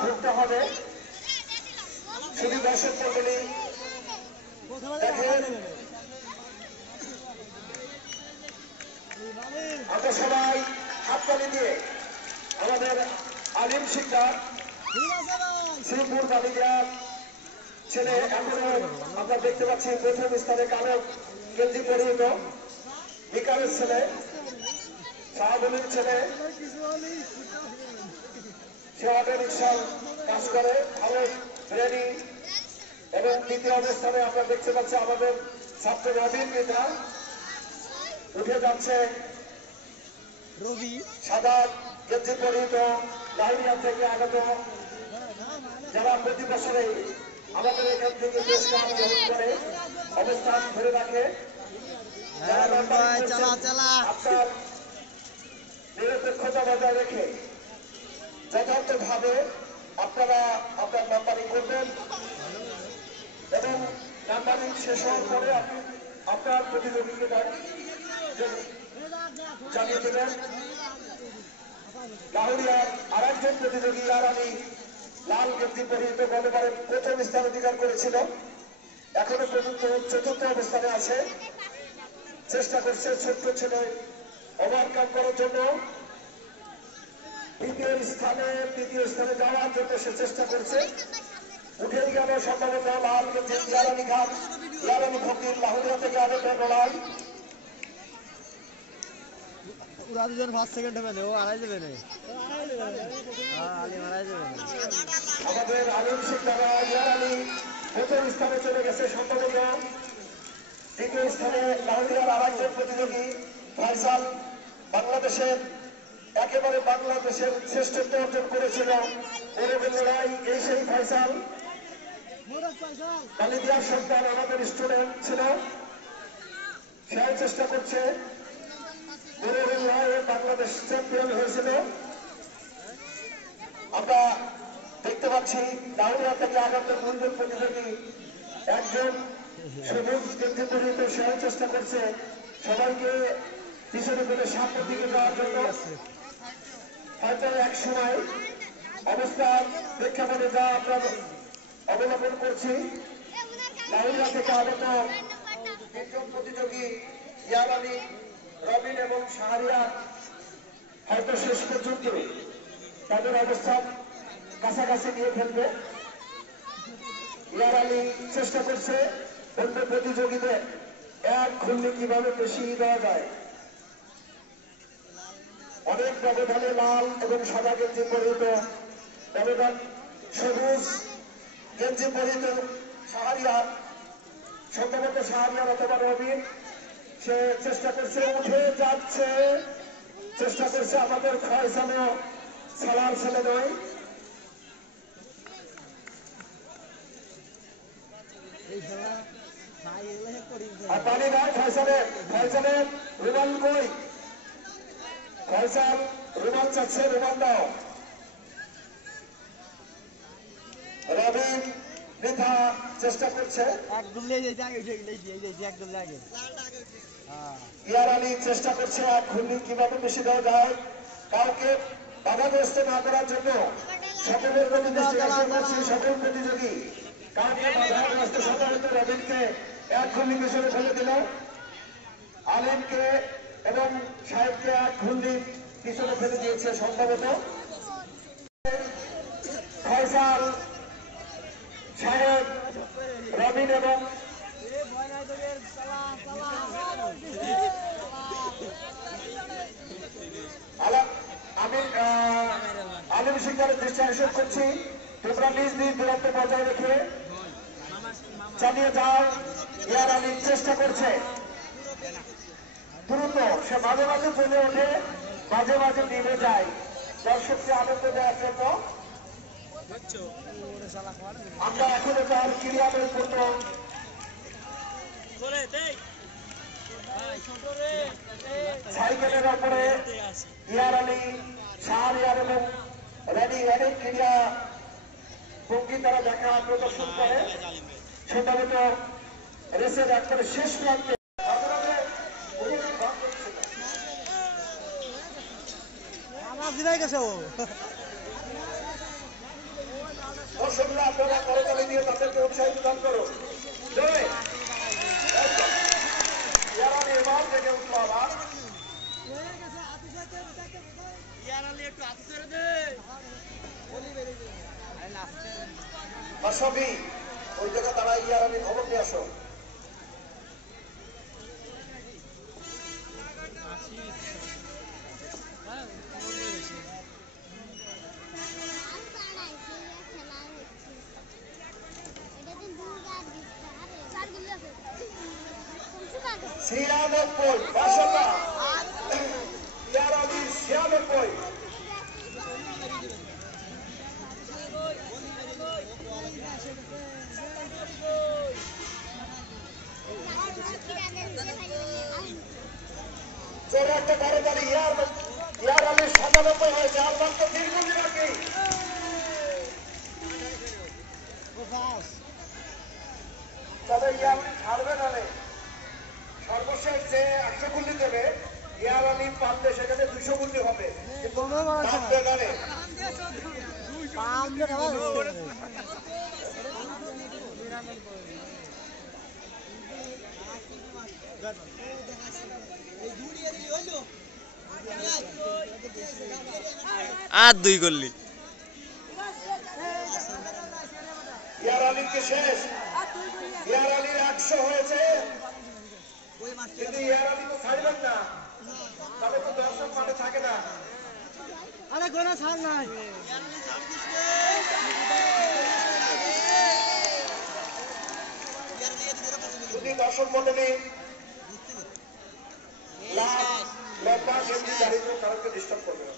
ঘুরতে হবে। শুধু দর্শক মন্ডলী দেখেন, আমরা সবাই হাততালি দিয়ে আমাদের আলিম শিকদার শ্রীপুর বালিগ্রাম ছেলে এখনো আমরা দেখতে পাচ্ছি প্রথম স্থানে কালো গেঞ্জি পরিহিত বিকালের ছেলে শাহাবুলের ছেলে, সে অটো রিক্সার কাজ করে, ভালো রেডি। এবং দ্বিতীয় অবস্থানে আমরা দেখতে পাচ্ছি আমাদের ছাত্র রবিন মিতা উঠে যাচ্ছে রবি সাদা গেঞ্জি পরিহিত লাইনিয়া থেকে আগত, যারা প্রতি বছরে আমাদের এখান থেকে পুরস্কার গ্রহণ করে অবস্থান ধরে রাখে। আপনার নিরপেক্ষতা বজায় রেখে যথার্থভাবে আপনারা আপনার নাম্বারিং করবেন এবং নাম্বারিং শেষ হওয়ার পরে আপনার প্রতিযোগীকে জানিয়ে দেবেন। লাহুরিয়ার আর একজন প্রতিযোগী আরানি লাল গেঞ্জি পরিহিত গতবারে প্রথম স্থান অধিকার করেছিল, এখনো পর্যন্ত চতুর্থ অবস্থানে আছে, চেষ্টা করছে ছোট্ট ছেলে ওভারকাম করার জন্য। দ্বিতীয় স্থানে যাওয়ার জন্য সে চেষ্টা করছে, উঠেই গেল সম্ভবত লাল গেঞ্জি ইয়ারানি খান, ইয়ারানি ফকির লাহুরিয়া থেকে আগত লড়াই। আমাদের আলিম শিকদার ইয়ারানি প্রথম স্থানে চলে গেছে সম্ভবত। দ্বিতীয় স্থানে লাহুরিয়ার আর একজন প্রতিযোগী ফয়সাল, বাংলাদেশের একেবারে বাংলাদেশের শ্রেষ্ঠত্ব অর্জন করেছিল গৌরবের লড়াই, এই সেই ফয়সাল কালিদিয়ার সন্তান, আমাদের স্টুডেন্ট ছিল, সে চেষ্টা করছে। গৌরবের লড়াইয়ে বাংলাদেশ চ্যাম্পিয়ন হয়েছিল। আমরা দেখতে পাচ্ছি লাহুরিয়া থেকে আগত দুইজন প্রতিযোগী, একজন সবুজ গেঞ্জি পরিহিত, সে চেষ্টা করছে সবাইকে পিছনে ফেলে সামনের দিকে যাওয়ার জন্য। হয়তো এক সময় অবস্থার প্রেক্ষাপটে যা আমরা অবলম্বন করছি, লাহুরিয়া থেকে আগত তিনজন প্রতিযোগী ইয়ারানি, রবিন এবং শাহরিয়ার হয়তো শেষ পর্যন্ত তাদের অবস্থান কাছাকাছি নিয়ে ফেলবে। ইয়ারানি চেষ্টা করছে অন্য প্রতিযোগীদের এক ঘূর্ণি কিভাবে বেশি দেওয়া যায়। অনেক ব্যবধানে লাল এবং সাদা গেঞ্জি পরিহিত, ব্যবধান সবুজ গেঞ্জি পরিহিত শাহরিয়ার, সম্ভবত শাহরিয়ার অথবা রবিন, সে চেষ্টা করছে, উঠে যাচ্ছে, চেষ্টা করছে আমাদের ফয়সালও সালার ছেলে নয়। আর পানি নয় ফয়সালের রুমাল কই? ফয়সাল রুমাল চাচ্ছে, রুমাল দাও। রবিন বৃথা চেষ্টা করছে, ইয়ারানি চেষ্টা করছে এক ঘূর্ণি কিভাবে বেশি দেওয়া যায়, কাউকে বাধাগ্রস্ত না করার জন্য সকলের প্রতি সকল প্রতিযোগী কাউকে বাধাগ্রস্ত সাধারণত রবিনকে এক ঘূর্ণি পিছনে ফেলে দিল, আলিমকে এবং সাহেবকে এক ঘূর্ণি পিছনে ফেলে দিয়েছে সম্ভবত। ফয়সাল, সাহেব, রবিন এবং আমি আলিম শিকদারের দৃষ্টি আকর্ষণ করছি, তোমরা নিজ নিজ দূরত্ব বজায় রেখে চালিয়ে যাও। ইয়ারানি চেষ্টা করছে দ্রুত, সে মাঝে মাঝে চলে ওঠে, মাঝে মাঝে নিভে যায়, দর্শককে আনন্দ দেওয়ার জন্য। আমরা এখনো তার ক্রিয়ামের জন্য সাইকেলের ওপরে ইয়ারানি, শাহরিয়ার এবং রেডি ক্রিয়া ভঙ্গি তারা দেখা প্রদর্শন করে। সম্ভবত রেসের একবারে শেষ প্রান্তে সবই ওই জায়গায় তারা ইয়ার আমি খবর নিয়ে আসো। ছিয়ানব্বই, মাশাআল্লাহ, ইয়ার আমি 96। জোরে একটা বড় তালি, ইয়ার আমি 97 হয়েছে, আর মাত্র 3 গুলি বাকি। তবে ইয়ার আমি ছাড়বে না, সর্বশেষ যে 100 গুলি দেবে ইয়ার আমি পারলে সেখানে 200 গুলি হবে, কিন্তু পারবে না রে। আর 2 করলি ইয়ার আলীকে শেষ। ইয়ার আলীর 100 হয়েছে, কিন্তু ইয়ার আলী তো ছাড়বেন না, তবে তো দর্শক মাঠে থাকে না। আরে গোনা ছাড় নাই, যদি দর্শক মন্ডলী লম্বা গেঞ্জি দাঁড়িয়ে কারোকে ডিস্টার্ব করবে না।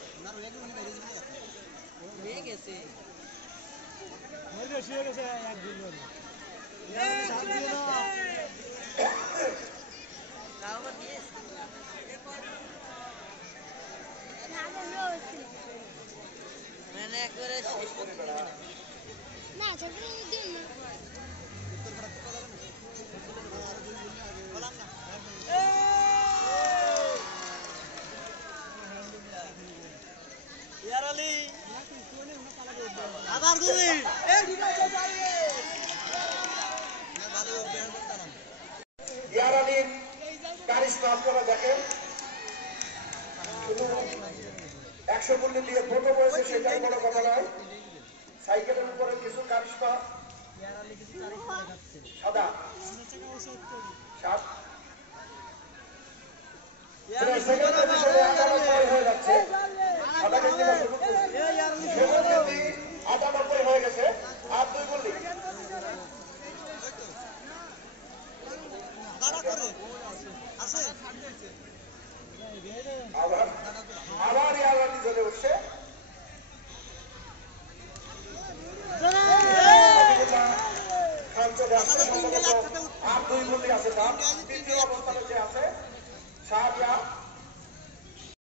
ইয়ার আলীর কারিশমা আপনারা দেখেন, শুধু 100 গুলি দিয়ে প্রথম হয়েছে সেটাই বড় কথা নয়, সাইকেলের উপরে কিছু কারিশমা সাদা হয়ে যাচ্ছে, সাদা গেঞ্জি 98 হয়ে গেছে, আর 2 গুলি। আবার ইয়ার আলী জ্বলে উঠছে। খান চলে আসছে, সম্ভবত আর 2 গুলি আছে, তার তৃতীয় অবস্থানে যে আছে শাহরিয়ার।